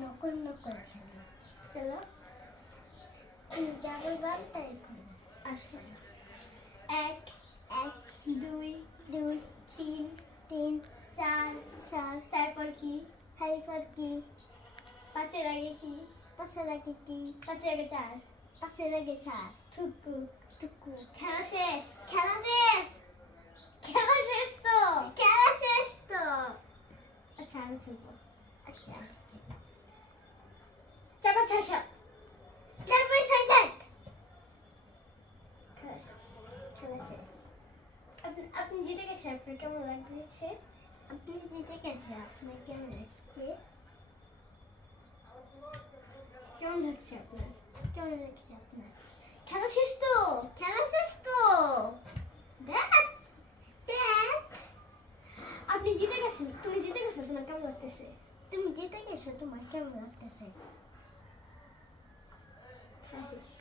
নকল নকল খেলা চলো যাবো বাম তাই আচ্ছা 1 এক 2 দুই 3 তিন 4 চার তারপর কি তারপর কি 5 এর আগে কি পাশের আগে কি 5 এর আগে 4 পাশের আগে চার থুকু টুকু খেলা শেষ খেলা শেষ খেলা শেষ তো খেলা শেষ তো আচ্ছা আমি খেলবো আচ্ছা 4 5 6 7 তারপর ছয় সাত খেলা শেষ খেলা শেষ আপনি জিতে গেছেন আপনার কেমন লাগছে আপনি জিতে গেছে আপনার কেমন লাগছে কেমন লাগছে আপনার কেমন লাগছে আপনার খেলা শেষ তো খেলা শেষ তো দেখ দেখ আপনি জিতে গেছেন তুমি জিতে গেছো তোমার কেমন লাগতেছে তুমি জিতে গেছো তোমার কেমন লাগতেছে খেলা শেষ